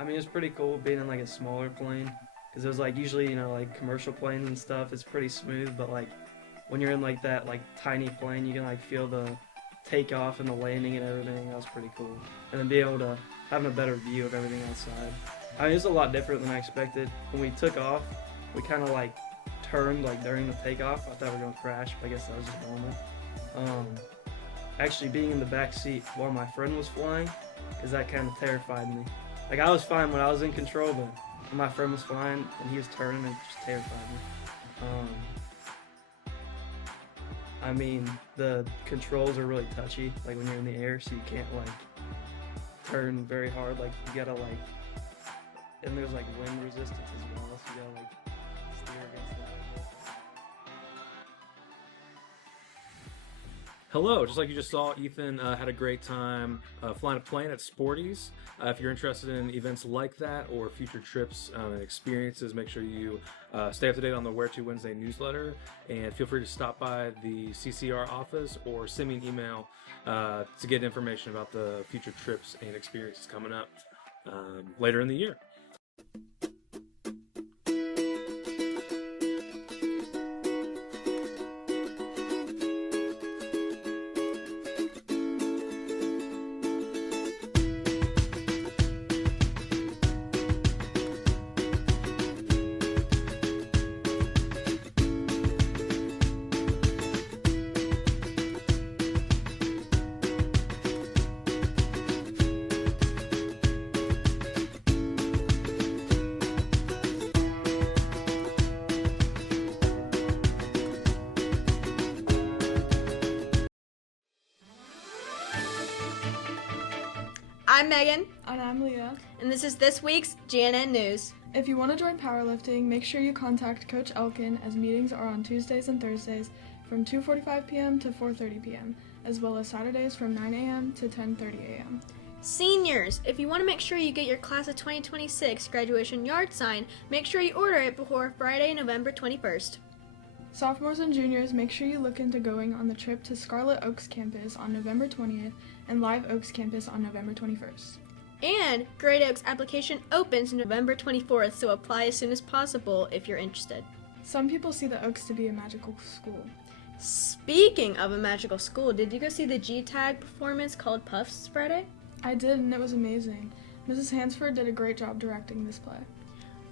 I mean, it's pretty cool being in like a smaller plane because it was like usually like commercial planes and stuff. It's pretty smooth, but like when you're in like that like tiny plane, you can like feel the takeoff and the landing and everything. That was pretty cool, and then be able to having a better view of everything outside. I mean, it's a lot different than I expected. When we took off, we kind of like turned like during the takeoff. I thought we were gonna crash, but I guess that was just normal. Um, Actually being in the back seat while my friend was flying, because that kind of terrified me. Like I was fine when I was in control, but when my friend was flying and he was turning, it just terrified me. I mean, the controls are really touchy, like when you're in the air, so you can't like turn very hard. Like you gotta like, and there's like wind resistance as well, so you gotta like steer against that. Hello, just like you just saw, Ethan had a great time flying a plane at Sporties. If you're interested in events like that or future trips and experiences, make sure you stay up to date on the Where to Wednesday newsletter, and feel free to stop by the CCR office or send me an email to get information about the future trips and experiences coming up later in the year. I'm Megan, And I'm Leah. and this is this week's GNN News. If you want to join powerlifting, make sure you contact Coach Elkin as meetings are on Tuesdays and Thursdays from 2:45 p.m. to 4:30 p.m., as well as Saturdays from 9 a.m. to 10:30 a.m. Seniors, if you want to make sure you get your class of 2026 graduation yard sign, make sure you order it before Friday, November 21st. Sophomores and juniors, make sure you look into going on the trip to Scarlet Oaks campus on November 20th and Live Oaks campus on November 21st. And Great Oaks application opens November 24th, so apply as soon as possible if you're interested. Some people see the Oaks to be a magical school. Speaking of a magical school, did you go see the G-Tag performance called Puffs Friday? I did, and it was amazing. Mrs. Hansford did a great job directing this play.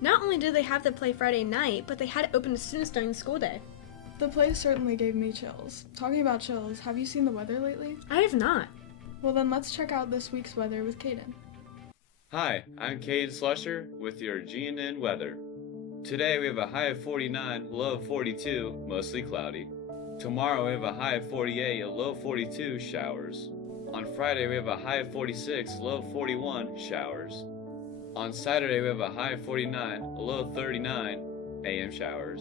Not only did they have the play Friday night, but they had it open as soon as during the school day. The play certainly gave me chills. Talking about chills, have you seen the weather lately? I have not. Well then, let's check out this week's weather with Caden. Hi, I'm Cade Slusher with your GNN weather. Today we have a high of 49, low of 42, mostly cloudy. Tomorrow we have a high of 48, a low of 42, showers. On Friday we have a high of 46, low of 41, showers. On Saturday we have a high of 49, a low of 39, AM showers.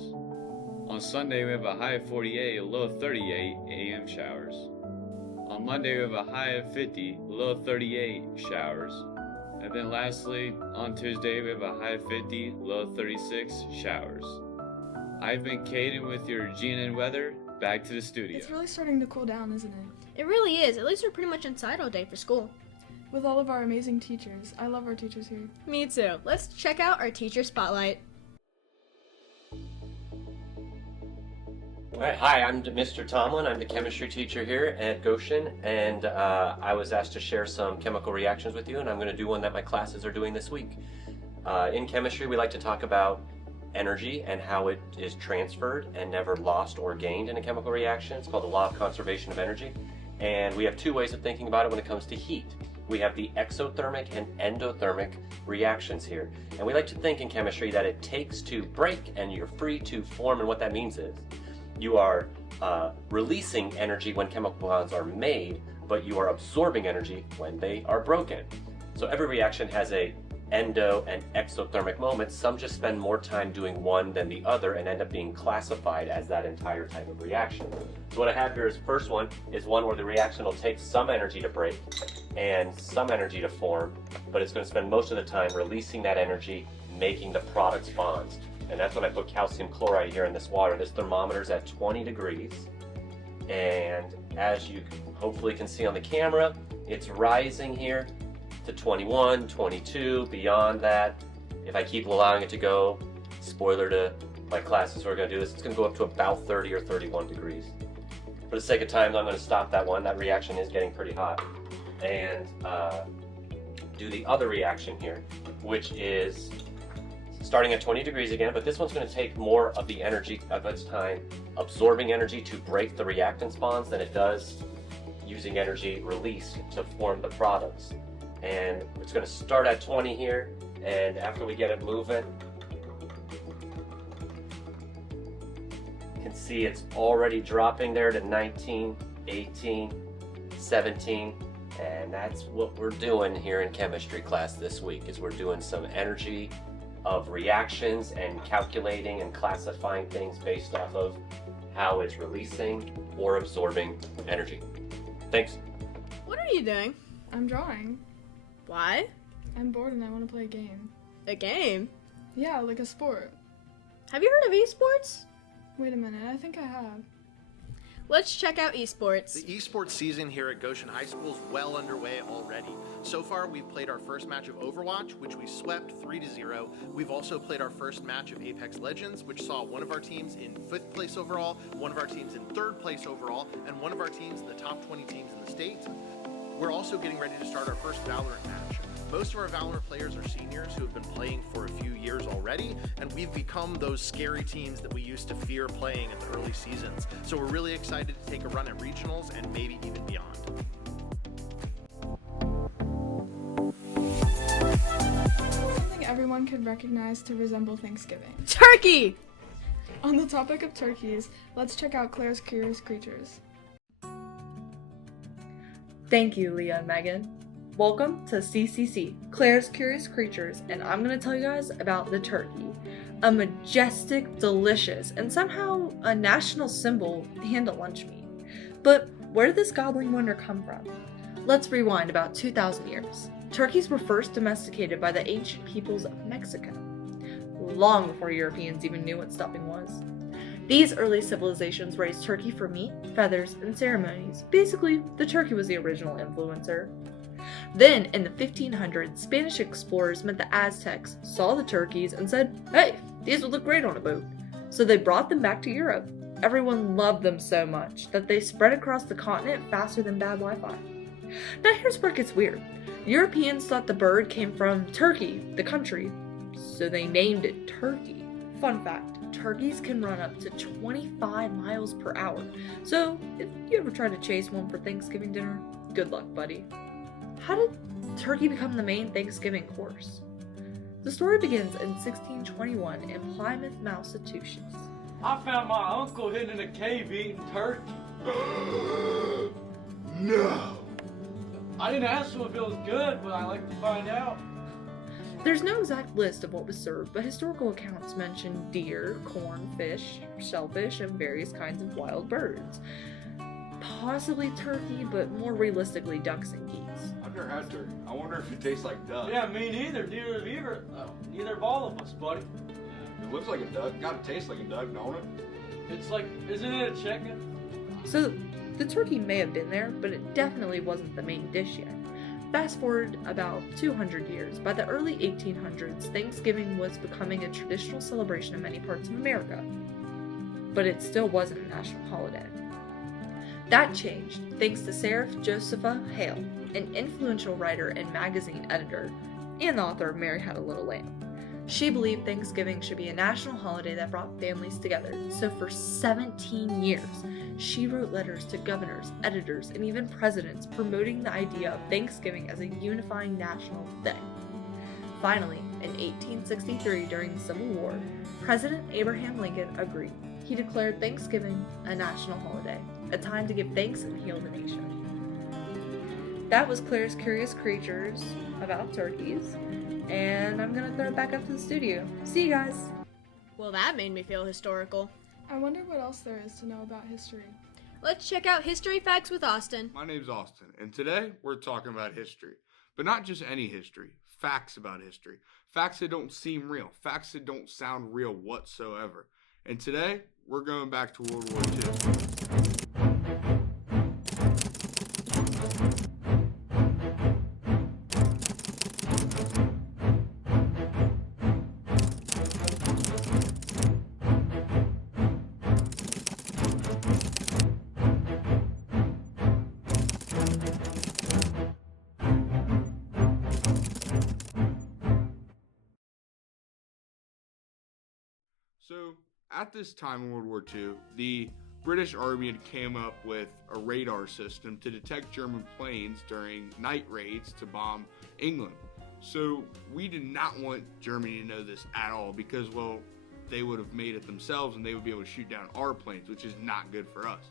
On Sunday we have a high of 48, a low of 38, AM showers. On Monday we have a high of 50, a low of 38, showers. And then lastly, on Tuesday we have a high of 50, low of 36, showers. I've been Caden with your GNN weather. Back to the studio. It's really starting to cool down, isn't it? It really is. At least we're pretty much inside all day for school. With all of our amazing teachers. I love our teachers here. Me too. Let's check out our teacher spotlight. All right, hi, I'm Mr. Tomlin. I'm the chemistry teacher here at Goshen, and I was asked to share some chemical reactions with you, and I'm going to do one that my classes are doing this week. In chemistry, we like to talk about energy and how it is transferred and never lost or gained in a chemical reaction. It's called the law of conservation of energy, and we have two ways of thinking about it when it comes to heat. We have the exothermic and endothermic reactions here, and we like to think in chemistry that it takes to break and you're free to form, and what that means is you are releasing energy when chemical bonds are made, but you are absorbing energy when they are broken. So every reaction has a endo and exothermic moment. Some just spend more time doing one than the other and end up being classified as that entire type of reaction. So what I have here is first one is one where the reaction will take some energy to break and some energy to form, but it's going to spend most of the time releasing that energy, making the products bonds. And that's when I put calcium chloride here in this water. This thermometer is at 20 degrees. And as you hopefully can see on the camera, it's rising here. to 21, 22, beyond that. If I keep allowing it to go, spoiler to my classes who are going to do this, it's going to go up to about 30 or 31 degrees. For the sake of time, I'm going to stop that one. That reaction is getting pretty hot. And do the other reaction here, which is starting at 20 degrees again, but this one's going to take more of the energy of its time absorbing energy to break the reactants bonds than it does using energy released to form the products. And it's going to start at 20 here, and after we get it moving, you can see it's already dropping there to 19, 18, 17, and that's what we're doing here in chemistry class this week, is we're doing some energy of reactions and calculating and classifying things based off of how it's releasing or absorbing energy. Thanks. What are you doing? I'm drawing. Why? I'm bored and I want to play a game. A game? Yeah, like a sport. Have you heard of esports? Wait a minute, I think I have. Let's check out esports. The esports season here at Goshen High School is well underway already. So far, we've played our first match of Overwatch, which we swept 3-0. We've also played our first match of Apex Legends, which saw one of our teams in 5th place overall, one of our teams in 3rd place overall, and one of our teams in the top 20 teams in the state. We're also getting ready to start our first Valorant match. Most of our Valorant players are seniors who have been playing for a few years already, and we've become those scary teams that we used to fear playing in the early seasons. So we're really excited to take a run at regionals and maybe even beyond. Something everyone could recognize to resemble Thanksgiving. Turkey! On the topic of turkeys, let's check out Claire's Curious Creatures. Thank you, Leah and Megan. Welcome to CCC, Claire's Curious Creatures, and I'm going to tell you guys about the turkey. A majestic, delicious, and somehow a national symbol and a lunch meat. But where did this gobbling wonder come from? Let's rewind about 2,000 years. Turkeys were first domesticated by the ancient peoples of Mexico, long before Europeans even knew what stuffing was. These early civilizations raised turkey for meat, feathers, and ceremonies. Basically, the turkey was the original influencer. Then, in the 1500s, Spanish explorers met the Aztecs, saw the turkeys, and said, "Hey, these would look great on a boat." So they brought them back to Europe. Everyone loved them so much that they spread across the continent faster than bad Wi-Fi. Now here's where it gets weird. Europeans thought the bird came from Turkey, the country, so they named it Turkey. Fun fact, turkeys can run up to 25 miles per hour. So if you ever try to chase one for Thanksgiving dinner, good luck, buddy. How did turkey become the main Thanksgiving course? The story begins in 1621 in Plymouth, Massachusetts. I found my uncle hidden in a cave eating turkey. No! I didn't ask him if it was good, but I like to find out. There's no exact list of what was served, but historical accounts mention deer, corn, fish, shellfish, and various kinds of wild birds. Possibly turkey, but more realistically ducks and geese. I've never had turkey. I wonder if it tastes like duck. Yeah, me neither. Neither of all of us, buddy. It looks like a duck. Gotta taste like a duck, don't it? It's like, isn't it a chicken? So the turkey may have been there, but it definitely wasn't the main dish yet. Fast forward about 200 years, by the early 1800s, Thanksgiving was becoming a traditional celebration in many parts of America. But it still wasn't a national holiday. That changed thanks to Sarah Josepha Hale, an influential writer and magazine editor, and the author of Mary Had a Little Lamb. She believed Thanksgiving should be a national holiday that brought families together, so for 17 years, she wrote letters to governors, editors, and even presidents promoting the idea of Thanksgiving as a unifying national day. Finally, in 1863, during the Civil War, President Abraham Lincoln agreed. He declared Thanksgiving a national holiday, a time to give thanks and heal the nation. That was Claire's Curious Creatures about turkeys, and I'm gonna throw it back up to the studio. See you guys! Well, that made me feel historical. I wonder what else there is to know about history. Let's check out History Facts with Austin. My name's Austin, and today we're talking about history. But not just any history, facts about history. Facts that don't seem real, facts that don't sound real whatsoever. And today, we're going back to World War II. So, at this time in World War II, the British Army had came up with a radar system to detect German planes during night raids to bomb England. So, we did not want Germany to know this at all because, well, they would have made it themselves and they would be able to shoot down our planes, which is not good for us.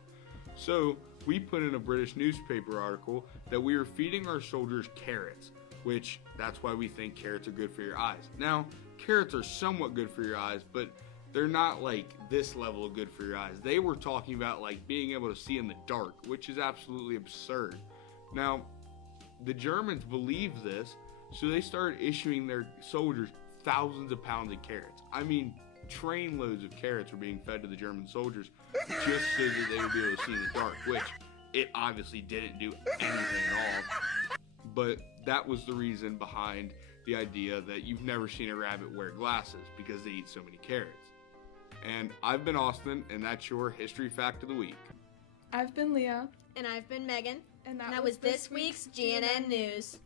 So, we put in a British newspaper article that we were feeding our soldiers carrots, which that's why we think carrots are good for your eyes. Now, carrots are somewhat good for your eyes, but they're not like this level of good for your eyes. They were talking about like being able to see in the dark, which is absolutely absurd. Now, the Germans believed this, so they started issuing their soldiers thousands of pounds of carrots. I mean, train loads of carrots were being fed to the German soldiers just so that they would be able to see in the dark, which it obviously didn't do anything at all. But that was the reason behind the idea that you've never seen a rabbit wear glasses because they eat so many carrots. And I've been Austin, and that's your History Fact of the Week. I've been Leah. And I've been Megan. And that was this week's GNN News.